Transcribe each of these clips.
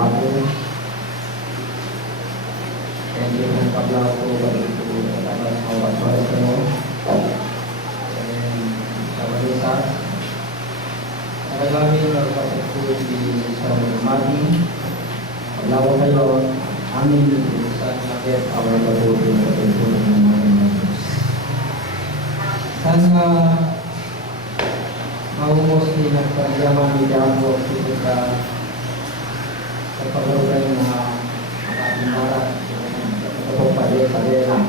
bago. Kaya hindi ng kablaw ko balik ko tapos awas-awas kayo. And sa balita, kailangan magpasok ko sa mati. Paglawa kayo, amin sa nakit awal mabuti na pagpuntunan ng mga images. Sana maumos din ang pagyaman ni Diabo kita sa paglawagan ng mga marat atau pada lang.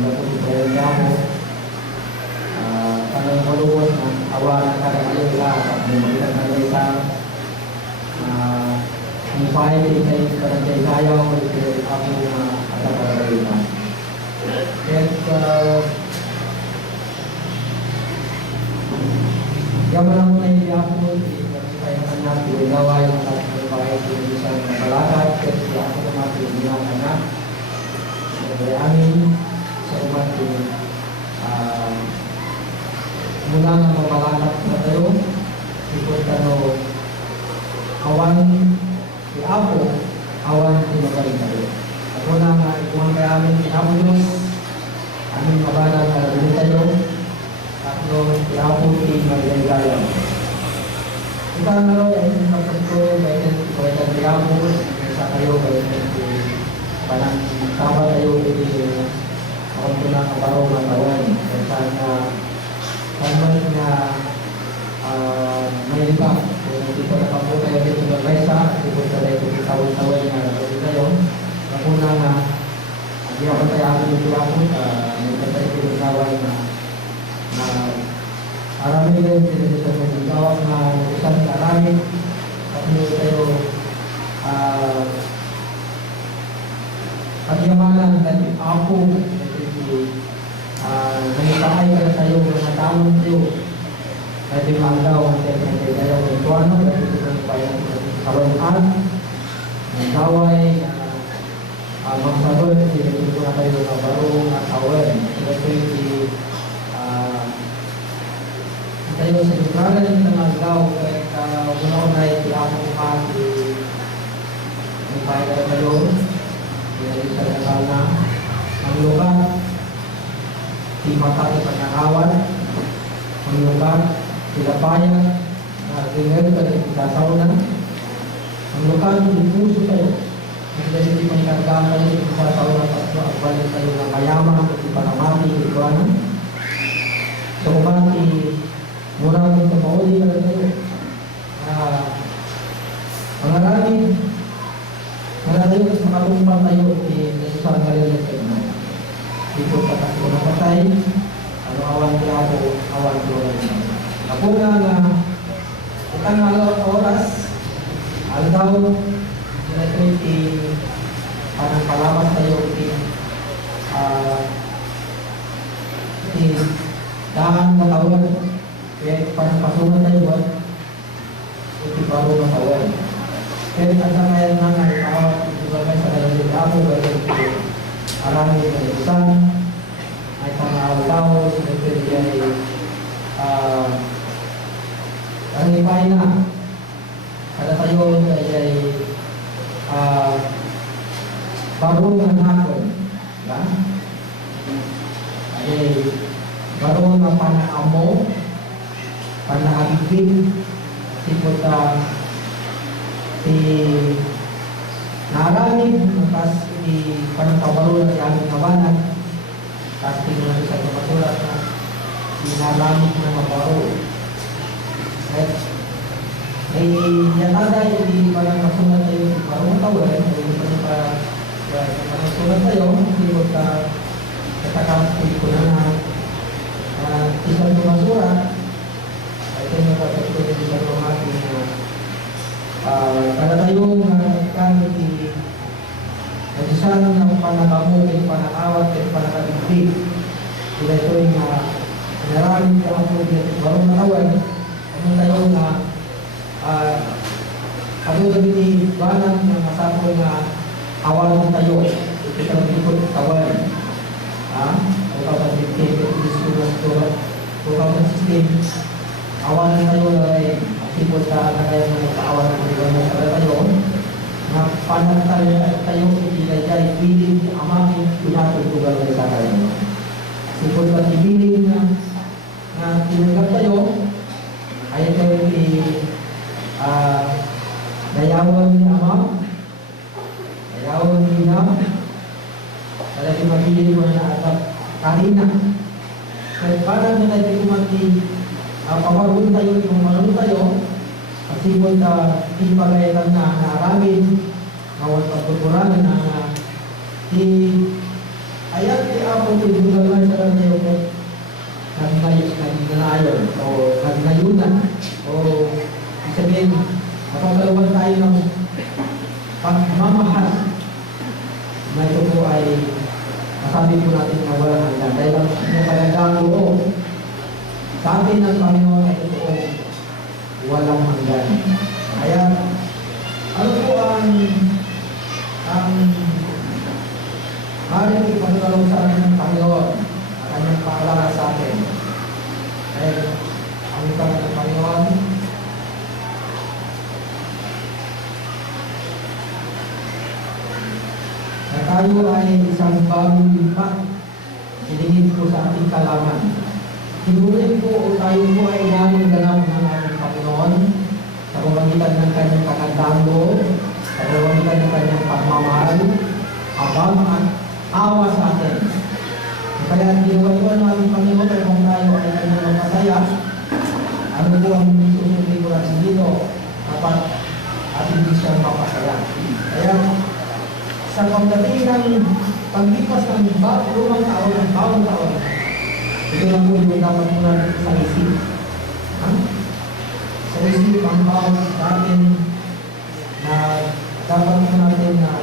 Melakukan perjalanan kalau maluwag ng awal ng karagala at malilang nalita mupaya din kayo karagay tayo ako at karagala. At yaman na hindi ako kaya anak gaway ang ating bahay din isang mabalakad kasi ako naman pinag anak dari amin sa umating mula na mabalakad na tayo ikot ano awan si Apo awan si magaling tayo ako na nga ikuhan kaya amin si Apo Diyos amin mabalag na rin tayo tatlo si Apo si magaling tayo. Kita nalo yang tertentu baiknya kebaikan diamu bisa kayu baiknya di panang tawa kayu di orang tunang baru mengawal misalnya kamarnya melibak di pada kampung kayu di tempat biasa di pada itu tahun-tahunnya dari kayu namunnya dia percaya aku itu aku percaya itu mengawal Arami din bisa menjawab na urusan arami tapi tayo pagyamanan dan ako nangipakay ka tayo mga tamang tayo kasi maandaw ang tayo ng tuwano kasi ito ng bayan kawalan ng kaway magsabot hindi ko na tayo ng barong at kawan ito yung tayo sa lugaran ng Tangagaw kaya una-una ay ako mati ng bayan kayo kaya sa lugar na ang lugar di mata sa pagkakawan ang lugar sila bayan na tinggal ka rin itataw na ang lugar di puso kayo hindi di pagkakawan kayo itataw na tatlo at balik kayo ng mayaman at ipanamati ikuanan so kumati mula ng pamauli na tayo mangarami makatumpang tayo di nasasang nalilit kayo na dito patak ko na patay ano awan ko ako awan ko ako nga itang oras daw sinatwiti parang palaman tayo dahan na tawag kaya parang pasungan tayo ba? Iti baro ng kawal. Kaya ang kaya nga tawag ibagay sa kalalit ako gaya ito arami ng isan ay pang-awal-tao ito ay karipay na kada tayo ay baro ng hapon ay baro ng panaamo panaagibig sipot naaramid kas di panagpabaro na aming kabanan kas tingnan sa kapatulat na naaramid na mabaro at ay yatada yung parang kasunod tayo parang tawag ay parang sunod tayo sipot katakapit ko na isang tumasura ito yung napapagpunin sa mga ating kada tayong kamit nagsisalang ng panakamukin, panakawat at panakabigtig sila ito yung naraming kamukin at barong nakawan ano tayong katulad ni banang ng masapoy na awalan tayo ito ang ikot kawan kapag-bigtig at 2016 awalan tayo ay sipot sa kaya ng nagkaawan ng mga sa tayo Ayawan ni Ama, ayawan ni Ina, talagang mabili mo na atap karina. Kaya parang na tayo kumati, pamarun tayo, kung marun tayo, kasi po ipagayatan na aramin, awal pagkukurangan na ayat di ako tinugalan sa tayo ko, nagnanayon, o nagnayunan, o isabihin, napagalawan tayo ng pagmamahal na ito po ay masabi po natin na walang hanggan. Dahil ang pinagandang loob sa atin ng Panginoon ay ito po walang hanggan. Kaya, ano po ang maaaring ipagalaw sa atin ng Panginoon, ang kanyang paalala sa atin. Dahil ang ikaw ng Panginoon, na tayo ay isang bagong lipat, sinigit po sa ating kalaman. Sinurin po o tayo po ay ganap ng ating Panginoon sa pamamagitan ng kanyang kakandang loob, sa pamamagitan ng kanyang pagmamahal, abang at awa sa atin. Kaya ginawa po ng ating Panginoon ay kung tayo ay kanyang masaya, ano po ang susunod ko natin dito, dapat ating di siyang mapasaya. Kaya sa pagdating ng paglipas ng lumang taon ng bawang taon, ito lang po yung dapat po natin sa isip. Sa isip ang bawang natin na dapat po natin na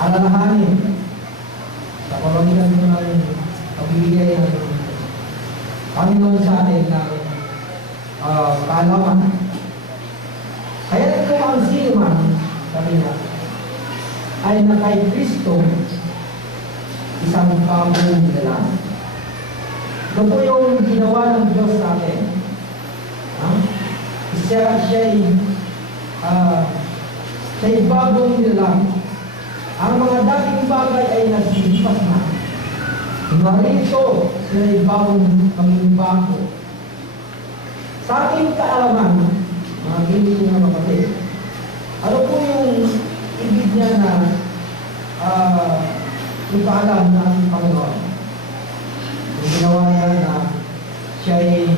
alalahanin sa pamamagitan po natin pagbibigay ng Panginoon sa atin ng kaalaman. Kaya ito ang sino man, sabi niya, ay na kay Kristo isang bagong nilalang. Ito po yung ginawa ng Diyos sa atin. Siya'y bagong nilalang. Ang mga dating bagay ay nagsilipas na. Marito sila'y bagong pag-imbago. Sa ating kaalaman, mga kaibigan na kapatid, ano po yung ibig niya na ipaalam ng Panginoon? Yung ginawa niya na siya'y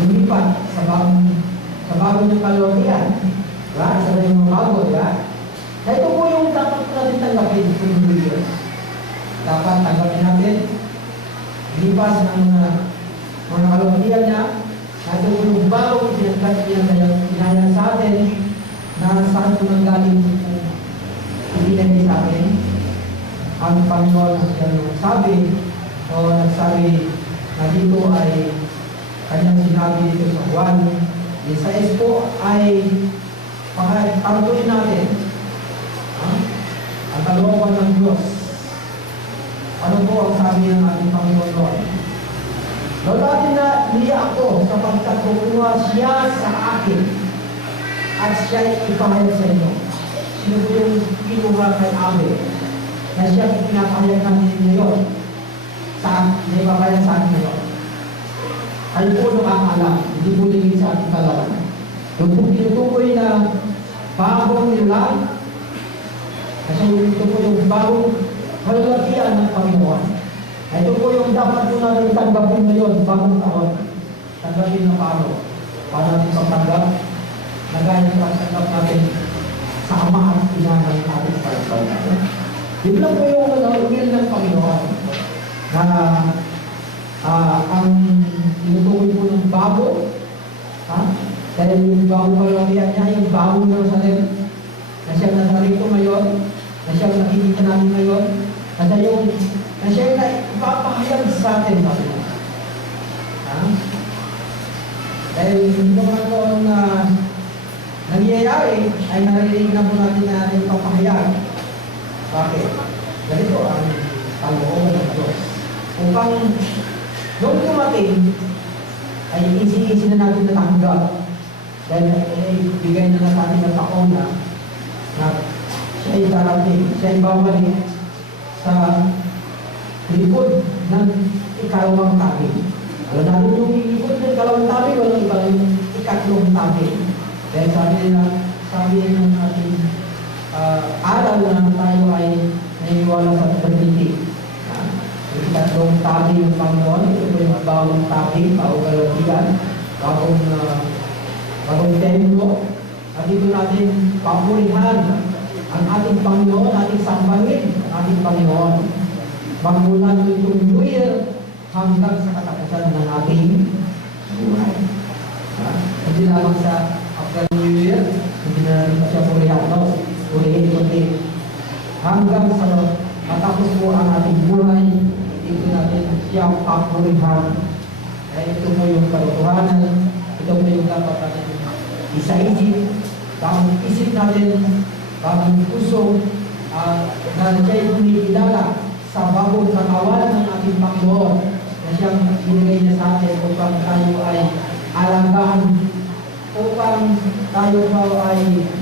lumipat sa bagong ng kalorian. Sa mga bago, diba? Kaya ito po yung dapat natin tanggapin sa Diyos. Dapat tanggapin natin lipas ng mga kalorian niya. At ito yung bagong pinayang sa atin na saan po nanggaling ibinigay sa atin. Ang Panginoon nagsabi na dito ay kanyang sinabi dito sa Juan. Sa po ay pagtuloy natin ang kalooban ng Diyos. Ano po ang sabi ng ating Panginoon Lord? Lord, natin na niya ako sapagkat kukuha siya sa akin at siya ipahayag sa inyo. Sino po yung kinuha kay Abel na siya pinapahayag natin ngayon na ipapahayag sa akin ngayon? Ano po nakakalam, hindi po ligid sa ating kalawan. Yung po tinutukoy na bagong nilang, kasi ito po yung bagong kalalakihan ng Panginoon. Ito po yung dapat po natin tanggapin ngayon, bagong taon. Tanggapin na paano? Paano natin pagtanggap? Nagaya ng pagtanggap natin sa Ama at Ina ng ating pagtanggap. Yun lang po yung will ng Panginoon na ang tinutukoy po ng bago, dahil yung bagong kalalakihan niya, yung bagong Jerusalem, na siyang nasarito ngayon, na siyang nakikita namin ngayon, na siyang ipapahayag sa atin. Dahil hindi naman po na nangyayari, ay naririnig na po natin na ipapahayag. Bakit? Ganito ang kalooban ng Diyos. Upang nung dumating, ay easy na natin natanggap. Dahil bigay na natin na taon na siya ay darating, siya ay babalik sa likod ng ikalawang tabi. Alam natin yung likod ng ikalawang tabi, walang iba yung ikatlong tabi. Dahil sabi ng ating aral na tayo ay naiwala sa Trinity. Yung ikatlong tabi yung Panginoon, ito po yung bagong tabi, bagong kalatigan, bagong templo. At dito natin papurihan ang ating Panginoon, ating sambahin, ang ating Panginoon. Magmula itong New Year hanggang sa katapusan ng ating buhay. Hindi lamang sa after New Year, hindi na natin siya purihan, no? Purihin kundi hanggang sa matapos po ang ating buhay, dito natin siya papurihan. Kaya ito po yung katotohanan, ito po yung dapat natin isa-isip, bagong isip natin, bagong puso, na siya'y kumikilala sa bagong katawan ng ating Panginoon na siyang binigay niya sa atin upang tayo ay alagaan, upang tayo ay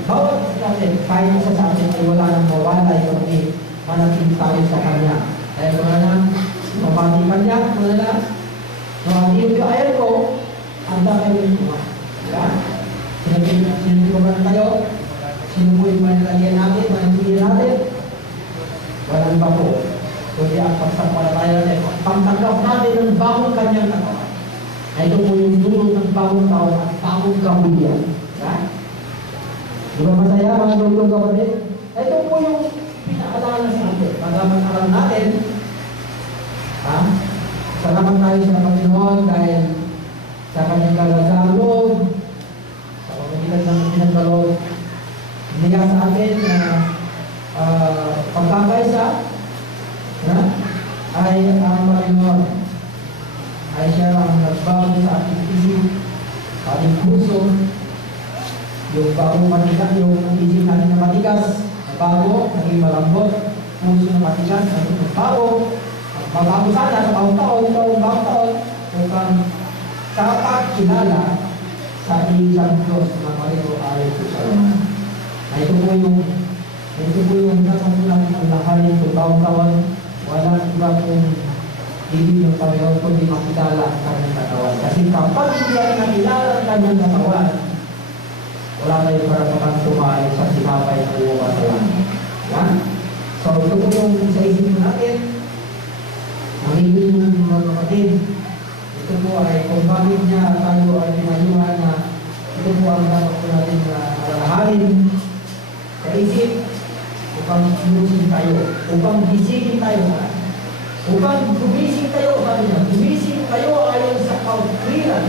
bawat natin, kahit isa sa atin ay wala nang mawalay kundi manatili tayo sa Kanya. Kaya kung na mabati ka niya, kung na mabati yung ayan ko, handa kayo yung mga. Diba? Sinabi ko ba tayo? Sino po yung manilagyan natin, manilagyan natin? Walang ba po? Kundi ang pagsampalataya natin, pagtanggap natin ng bagong Kanyang katawan. Ito po yung dulot ng bagong taon at bagong kabulian. Diba? Di ba masaya mga lulong kapatid? Ito po yung pinakalaman sa atin. Pagkaman alam natin, salamat tayo sa Panginoon dahil sa Kanyang kalagaang loob, sa pagkakilan ng pinagkaloob, niya sa atin na pagkakaisa ay ang Panginoon ay siya ang nagbago sa ating isip, sa ating puso, yung bagong matigas, yung isip natin na matigas, na bago, naging malambot, puso na matigas, naging bago, magbago sana sa bagong taon, upang kapag-kilala sa isang Diyos na marito ay sa Roma. Ito po yung nakamulan ng lahanin ng bagong taon, walang iba kung hindi yung Panginoon kundi makilala ang Kanyang katawan. Kasi kapag hindi ay nakilala ang Kanyang katawan, wala tayo para tumayo sa sinapay ng luwa sa langit. Yan? So ito po yung sa isip natin, ang ibig ng mga kapatid, ito po ay kung bakit niya tayo ay pinayuhan na ito po ang dapat po natin na alalahanin sa isip upang sinusin tayo, upang gisingin tayo upang gumising kayo, sabi niya, gumising kayo ayon sa kautuwiran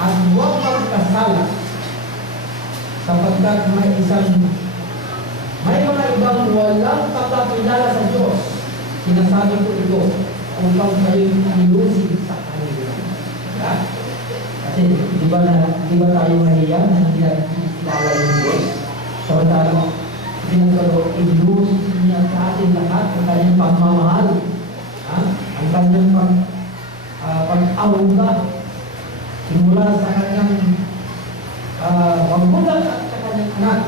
at huwag magkasala sapagkat may mga ibang walang pagkakilala sa Diyos. Sinasabi ko ito upang kayo nilusin sa kanila. Diba? Kasi di ba tayo mahiya na hindi natin kilala yung Diyos? Samantalang ilusin niya sa atin lahat ang kanyang pagmamahal. Ang kanyang pag-aunga simula sa kanyang magulang at sa kanyang anak.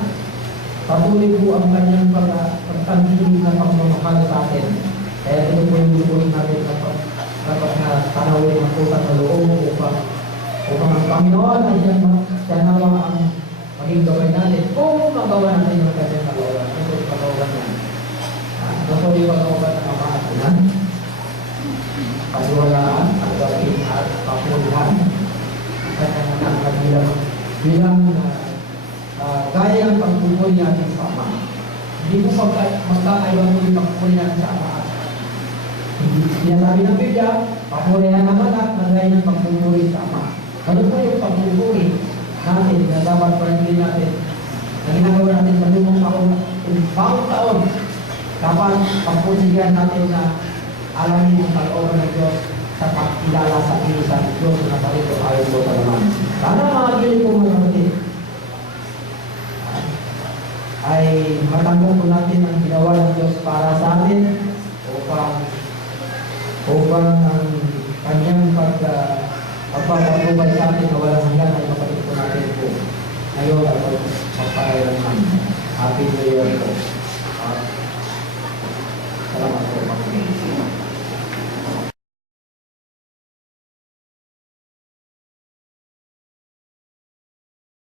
Patuloy po ang kanyang pagtanggiling na pagmamahal sa atin. Kaya ito po yung lutuin natin dapat na tanawin ang utang na loob upang ang Panginoon ay siya nawa ang maging gawin natin kung magawa natin yung kanyang magawa. Ito yung magawa niya. Ito yung magawa ng Ama at Ina. Pagwalaan, pagwalin at papulihan. Kaya bilang gaya ng pagpupuli natin sa Ama. Hindi mo magkakaiba mo yung pagpupuli natin sa Ama. Sinasabi ng Biblia, papulihan ng anak na gaya ng pagpupuli sa Ama. Ano po yung pagpupuli natin na dapat paligin natin na ginagawa natin sa lumang taon, bagong taon, dapat pagpulihan natin na alamin ang kalooban ng Diyos sa pagkilala sa isang Diyos na parito ayon po sa laman. Sana makagili po mga kapatid ay matanggap po natin ang ginawa ng Diyos para sa atin upang ang kanyang pagpapatubay sa atin na walang hanggan ay mapatid po natin po ngayon at magpapailanman. Happy New Year po.